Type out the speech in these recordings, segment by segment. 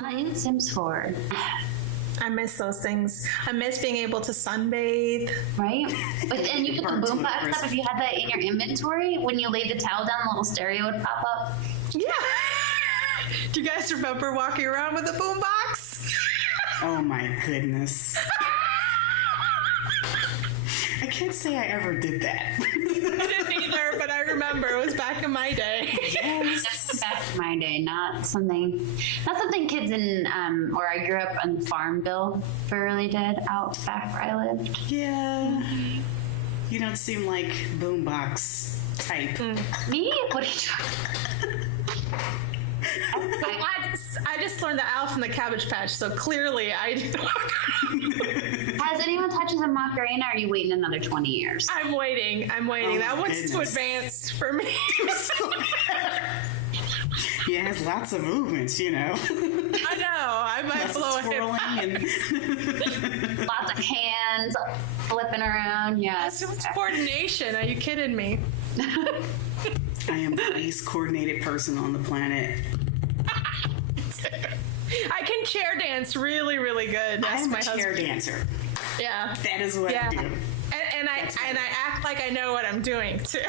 In Sims 4. I miss those things. I miss being able to sunbathe. Right? And you put the boombox up. If you had that in your inventory, when you laid the towel down, the little stereo would pop up. Yeah. Do you guys remember walking around with a boombox? Oh my goodness. I can't say I ever did that. I didn't either, but I remember it was back in my day. Yes. That's back in my day, not something kids in where I grew up in Farmville really did out back where I lived. Yeah. You don't seem like boombox type. Me? What are you talking I just learned the owl from the Cabbage Patch, so clearly I didn't walk around. Has anyone touched a Macarena, or are you waiting another 20 years? I'm waiting. Oh, that one's goodness. too advanced for me. Yeah, it has lots of movements, you know. I know. I might Lots blow of a hip. twirling and Lots of hands flipping around. Yeah. That's too much coordination. Are you kidding me? I am the least coordinated person on the planet. I can chair dance really, really good. That's I'm my a chair husband. dancer. Yeah. That is what I do. And I act like I know what I'm doing too.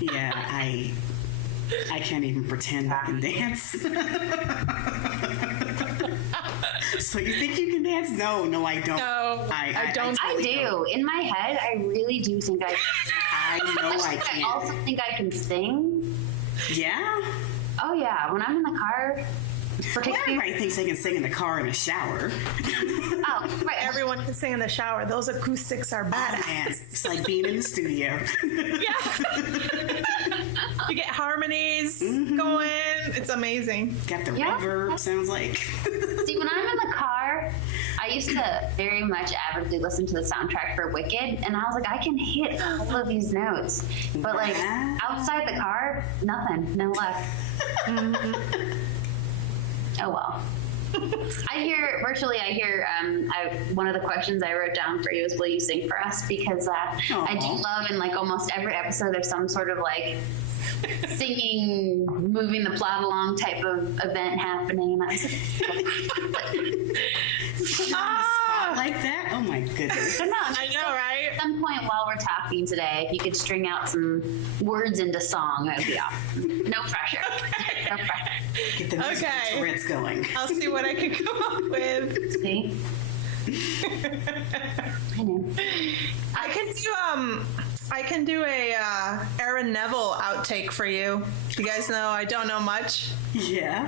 Yeah, I can't even pretend I can dance. So you think you can dance? No, I don't. No, I don't. I totally do. don't. In my head, I really do think I I know I I can. also think I can sing. Yeah? Oh yeah, when I'm in the car, Well, particularly. everybody thinks they can sing in the car in a shower. Oh, right. Everyone can sing in the shower. Those acoustics are Oh, badass. man, it's like being in the studio. Yeah. You get harmonies going. It's amazing. Got the Yeah. reverb, sounds like. See, when I'm in the car, I used to very much avidly listen to the soundtrack for Wicked, and I was like, I can hit all of these notes, but like Wow. outside the car, nothing, no luck. Oh well. I hear one of the questions I wrote down for you is, will you sing for us? Because I do Aw. love in like almost every episode there's some sort of like singing, moving the plot along type of event happening. And I was Ah, Like that? Oh my goodness. like, no, I know, right? at some point while we're talking today, if you could string out some words into song, that would be awesome. No pressure. No pressure. Get the musical Okay. Tourette's going. I'll see what I can come up with. See? I know. I can do a Aaron Neville outtake for you. You guys know I don't know much. Yeah.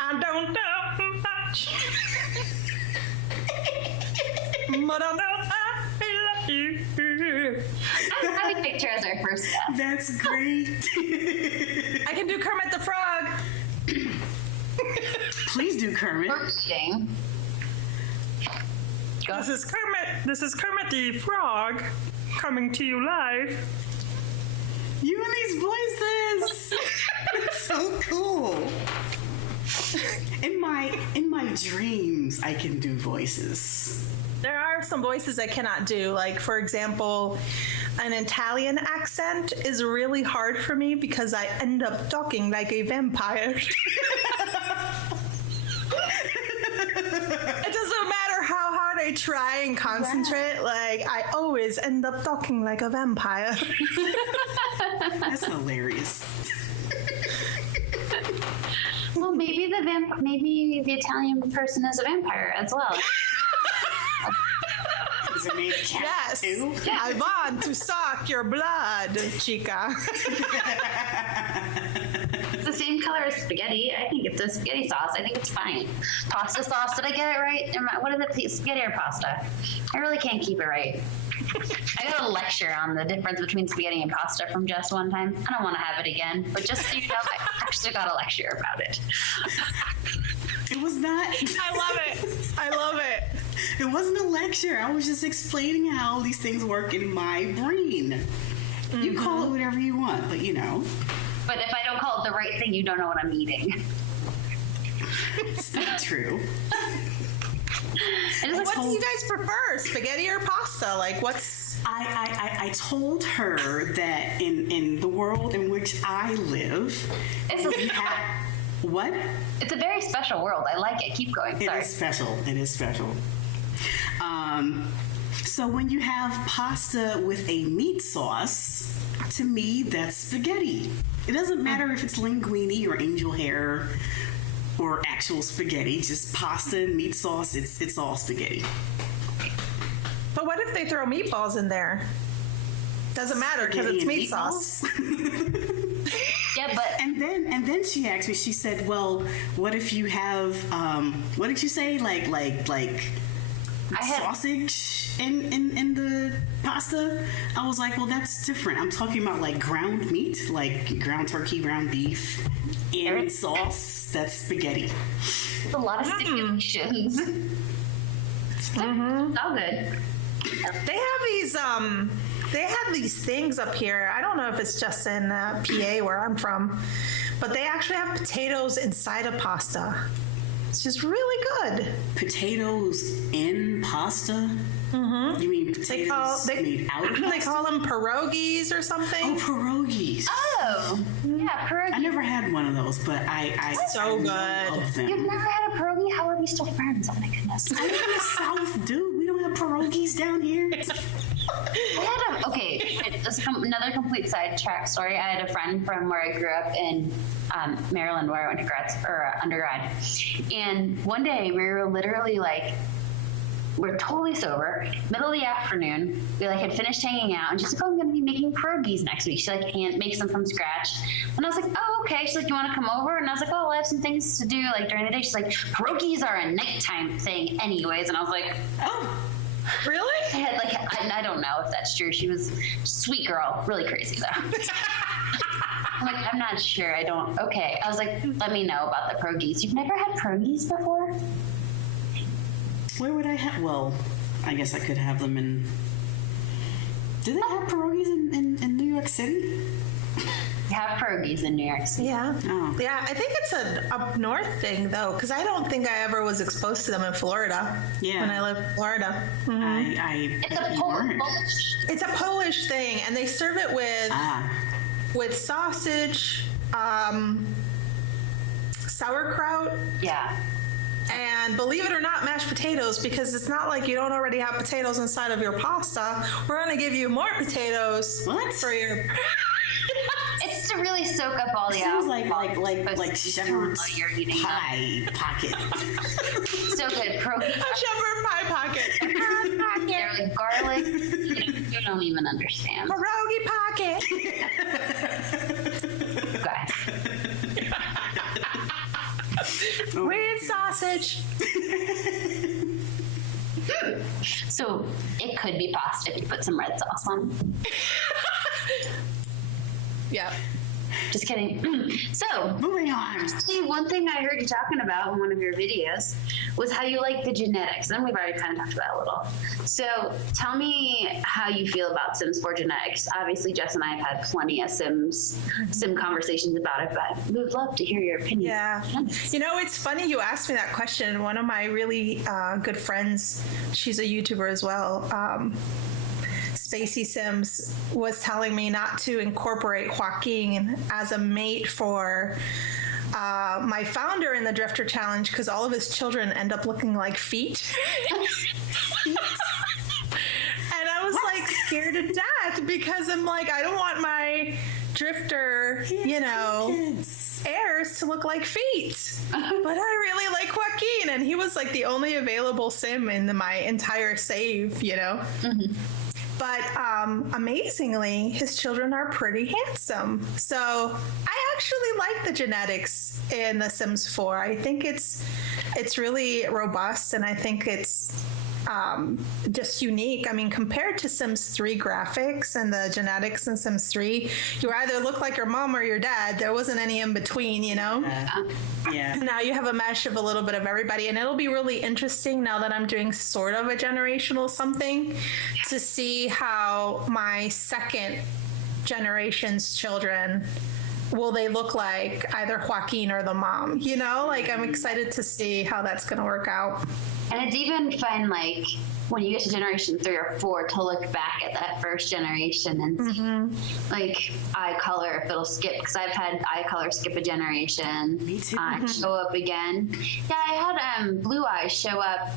I don't know much. But I know I love you. I would picture as our first step. That's great. I can do Kermit the Frog. Please do, Kermit. Working. This is Kermit the Frog coming to you live. You and these voices. That's so cool. In my dreams, I can do voices. There are some voices I cannot do. Like, for example, an Italian accent is really hard for me because I end up talking like a vampire. It doesn't matter how hard I try and concentrate. Like, I always end up talking like a vampire. That's hilarious. Well, maybe the Italian person is a vampire as well. Is it made cat Yes. too? I want to suck your blood, chica. It's the same color as spaghetti. I think it's a spaghetti sauce. I think it's fine. Pasta sauce. Did I get it right? What is it? Spaghetti or pasta? I really can't keep it right. I got a lecture on the difference between spaghetti and pasta from Jess one time. I don't want to have it again, but just so you know, I actually got a lecture about it. It was not. I love it. I love it. It wasn't a lecture. I was just explaining how these things work in my brain. You call it whatever you want, but you know. But if I don't call it the right thing, you don't know what I'm eating. It's not true. It is What do you guys prefer, spaghetti or pasta? Like, what's... I told her that in the world in which I live, What? It's a very special world. I like it. Keep going. It Sorry. is special. It is special. So when you have pasta with a meat sauce, to me, that's spaghetti. It doesn't matter if it's linguine or angel hair or actual spaghetti. Just pasta and meat sauce. It's all spaghetti. But what if they throw meatballs in there? Doesn't matter because it's Spaghetti meat and sauce. Yeah, but And then she asked me. She said, "Well, what if you have what did you say? Like I had- sausage in the pasta?" I was like, "Well, that's different. I'm talking about like ground meat, like ground turkey, ground beef, and sauce. That's spaghetti." it's a lot of stipulations. All good. They have these things up here. I don't know if it's just in PA where I'm from, but they actually have potatoes inside of pasta. It's just really good. Potatoes in pasta? Mm-hmm. You mean potatoes made out of pasta? They call them pierogies or something. Oh, pierogies. Oh, yeah, pierogi. I never had one of those, but I So good. love them. You've never had a pierogi? How are we still friends? Oh my goodness. I live in the South, dude. We don't have pierogies down here. Okay, this is another complete sidetrack story. I had a friend from where I grew up in Maryland, where I went to undergrad, and one day we were literally like, we're totally sober, middle of the afternoon. We like had finished hanging out, and she's like, "Oh, I'm going to be making pierogies next week." She like makes them from scratch, and I was like, "Oh, okay." She's like, "You want to come over?" And I was like, "Oh, I have some things to do like during the day." She's like, "Pierogies are a nighttime thing, anyways," and I was like, Oh, Really? I had like I don't know if that's true. She was a sweet girl, really crazy though. I'm like, I'm not sure. I don't. Okay, I was like, let me know about the pierogies. You've never had pierogies before? where would I have? Well, I guess I could have them in. Do they have pierogies in New York City? You have pierogies in New York City. Yeah. Oh. Yeah, I think it's an up north thing though, because I don't think I ever was exposed to them in Florida. Yeah. When I lived in Florida. I It's a bet you weren't. Polish. It's a Polish thing, and they serve it Ah, with sausage, sauerkraut, Yeah. and believe it or not, mashed potatoes, because it's not like you don't already have potatoes inside of your pasta. We're going to give you more potatoes What? for your. It's to really soak up all the sounds like alcohol. shepherd's while you're eating pie pocket. So good. Pierogies. A shepherd pie pocket. They're like garlic. You don't even understand. Pierogi pocket. Okay. With sausage. So it could be pasta if you put some red sauce on. Yep. Just kidding. So, Moving on. see, one thing I heard you talking about in one of your videos was how you like the genetics. And we've already kind of talked about it a little. So, tell me how you feel about Sims 4 genetics. Obviously, Jess and I have had plenty of sim conversations about it, but we would love to hear your opinion. Yeah. You know, it's funny you asked me that question. One of my really good friends, she's a YouTuber as well, Spacey Sims, was telling me not to incorporate Joaquin as a mate for my founder in the Drifter Challenge because all of his children end up looking like feet. And I was like scared to death because I'm like, I don't want my Drifter, you know, Kids. heirs to look like feet. But I really like Joaquin, and he was like the only available sim in my entire save, you know? Mm-hmm. But amazingly, his children are pretty handsome. So I actually like the genetics in The Sims 4. I think it's really robust, and I think it's just unique. I mean, compared to Sims 3 graphics and the genetics in Sims 3, you either look like your mom or your dad. There wasn't any in between, you know? Yeah. Now you have a mesh of a little bit of everybody, and it'll be really interesting now that I'm doing sort of a generational something to see how my second generation's children, will they look like either Joaquin or the mom, you know? Like, I'm excited to see how that's going to work out. And it's even fun, like, when you get to generation 3 or 4 to look back at that first generation and see, like, eye color, if it'll skip, because I've had eye color skip a generation. Me too. Show up again. Yeah, I had blue eyes show up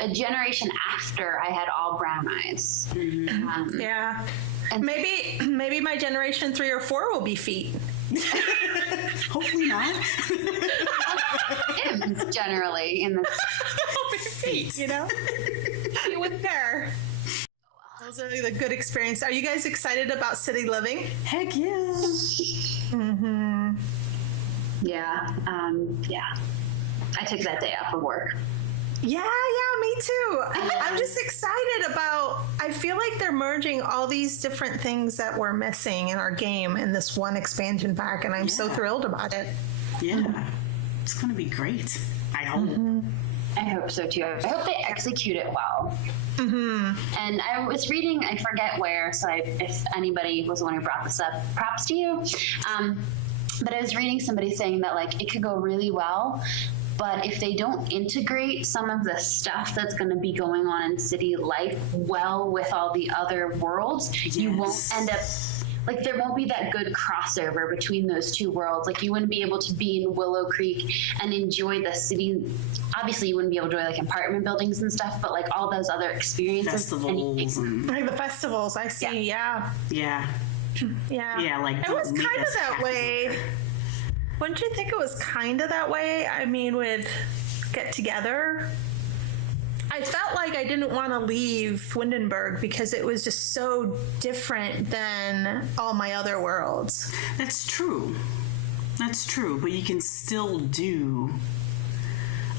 a generation after I had all brown eyes. Yeah. And Maybe my generation 3 or 4 will be feet. Hopefully not. Sims generally in this. Feet, you know? You with hair. Those are the good experiences. Are you guys excited about city living? Heck yeah. Yeah. Yeah. I took that day off of work. Yeah, me too. I'm just excited about, I feel like they're merging all these different things that we're missing in our game in this one expansion pack, and I'm so thrilled about it. Yeah. It's going to be great. I hope. I hope so too. I hope they execute it well. And I was reading, I forget where, so if anybody was the one who brought this up, props to you. But I was reading somebody saying that, like, it could go really well, but if they don't integrate some of the stuff that's going to be going on in city life well with all the other worlds, you won't end up, like, there won't be that good crossover between those two worlds. Like, you wouldn't be able to be in Willow Creek and enjoy the city. Obviously, you wouldn't be able to enjoy, like, apartment buildings and stuff, but, like, all those other experiences. Festivals and... Like the festivals, I see, yeah. Yeah, like... It was kind of that way. Wouldn't you think it was kind of that way? I mean, with Get Together, I felt like I didn't want to leave Windenburg because it was just so different than all my other worlds. That's true, but you can still do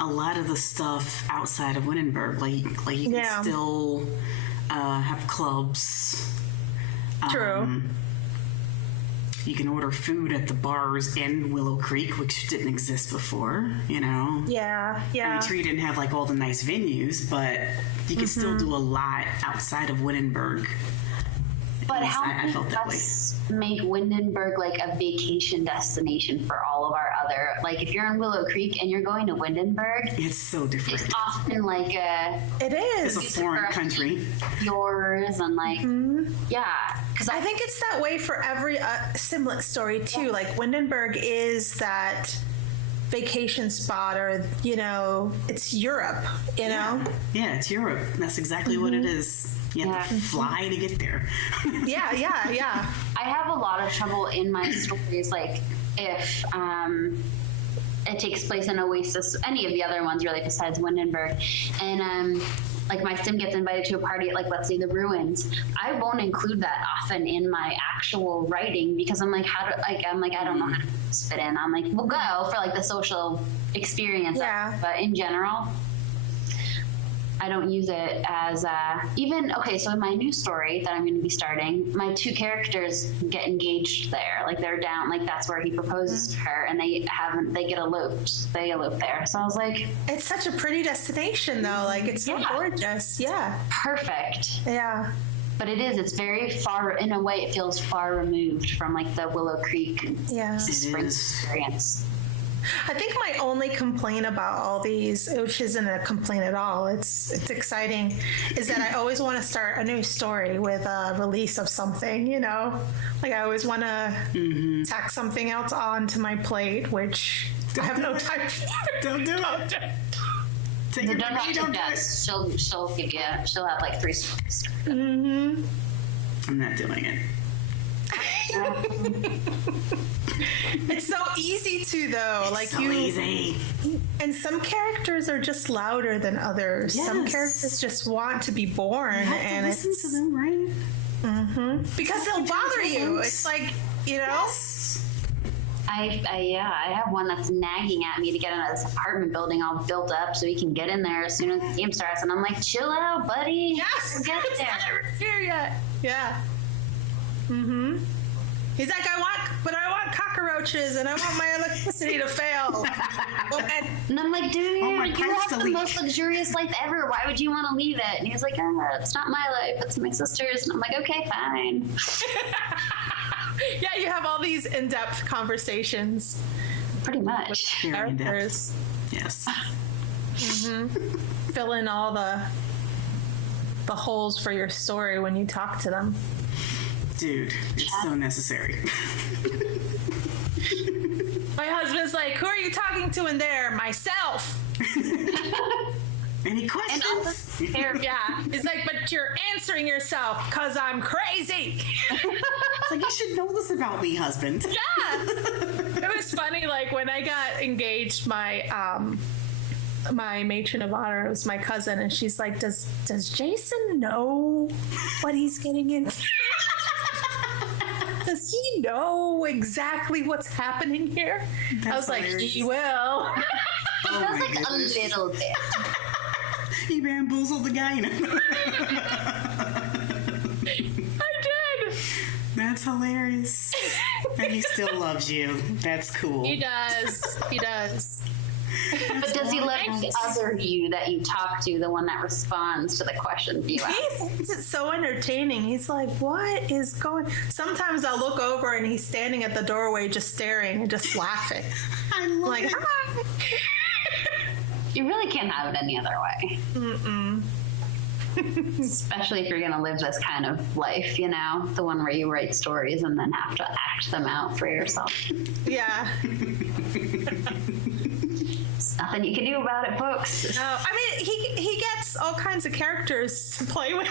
a lot of the stuff outside of Windenburg. Like you can still have clubs. True. You can order food at the bars in Willow Creek, which didn't exist before, you know? Yeah. I mean, Tree didn't have, like, all the nice venues, but you can still do a lot outside of Windenburg. But how I felt that way. Make Windenburg like a vacation destination for all of our other, like, if you're in Willow Creek and you're going to Windenburg, It's so different. it's often like It is. It's a foreign country. yours and like because I think it's that way for every Simlet story too. Like Windenburg is that vacation spot, or you know, it's Europe. You know. Yeah, it's Europe. That's exactly what it is. You have to fly to get there. Yeah. I have a lot of trouble in my stories, like if it takes place in Oasis, any of the other ones really besides Windenburg, and like my sim gets invited to a party at, like, let's say the Ruins, I won't include that often in my actual writing because I'm like, I don't know how to fit in. I'm like, we'll go for like the social experience, but in general, I don't use it as so in my new story that I'm going to be starting, my two characters get engaged there. Like they're down, like that's where he proposes to her, and they get eloped. They elope there. So I was like, it's such a pretty destination though. Like it's so gorgeous. Yeah. Perfect. Yeah. But it's very far, in a way it feels far removed from like the Willow Creek spring experience. I think my only complaint about all these, which isn't a complaint at all, it's exciting, is that I always want to start a new story with a release of something, you know? Like I always want to tack something else onto my plate, which I have no time for. Don't do it. Don't have to guess. She'll give you. She'll have like 3 stories. I'm not doing it. It's so easy to though. Like so easy. And some characters are just louder than others. Yes. Some characters just want to be born, You have and to listen to them, right? because they'll bother you. It's like, you know. Yes. I have one that's nagging at me to get into this apartment building all built up so he can get in there as soon as the game starts, and I'm like, chill out, buddy. Yes, We'll get it's there. not even here yet. Yeah. He's like, I want cockroaches, and I want my electricity to fail. And I'm like, dude, my you pipes have to the leak. most luxurious life ever. Why would you want to leave it? And he's like, it's not my life. It's my sister's. And I'm like, okay, fine. Yeah, you have all these in-depth conversations. Pretty much. Very in-depth. Characters. Yes. Fill in all the the holes for your story when you talk to them. Dude, it's so necessary. My husband's like, who are you talking to in there? Myself. Any questions? Yeah. He's like, but you're answering yourself because I'm crazy. It's like, you should know this about me, husband. Yeah. It was funny, like when I got engaged, my matron of honor, it was my cousin, and she's like, does Jason know what he's getting into? Does he know exactly what's happening here? That's I was hilarious. like, he will. Oh That's my like goodness. a little bit. He bamboozled the guy. I did. That's hilarious. And he still loves you. That's cool. He does. He does. But does he love the other you that you talk to, the one that responds to the questions you ask? He finds it so entertaining. He's like, what is going? Sometimes I'll look over and he's standing at the doorway just staring and just laughing. I love Like, it. "Hi." You really can't have it any other way. Mm-mm. Especially if you're going to live this kind of life, you know, the one where you write stories and then have to act them out for yourself. Yeah. There's nothing you can do about it, folks. No, I mean, he gets all kinds of characters to play with.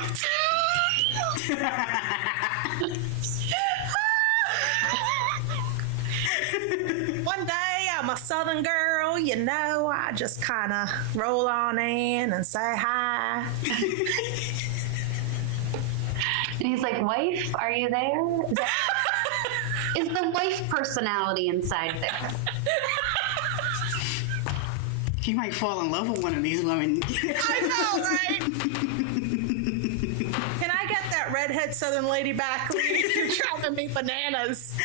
One day I'm a Southern girl, you know, I just kind of roll on in and say hi. And he's like, wife, are you there? Is the wife personality inside there? He might fall in love with one of these women. I know, right? Can I get that redhead Southern lady back? You're driving me bananas.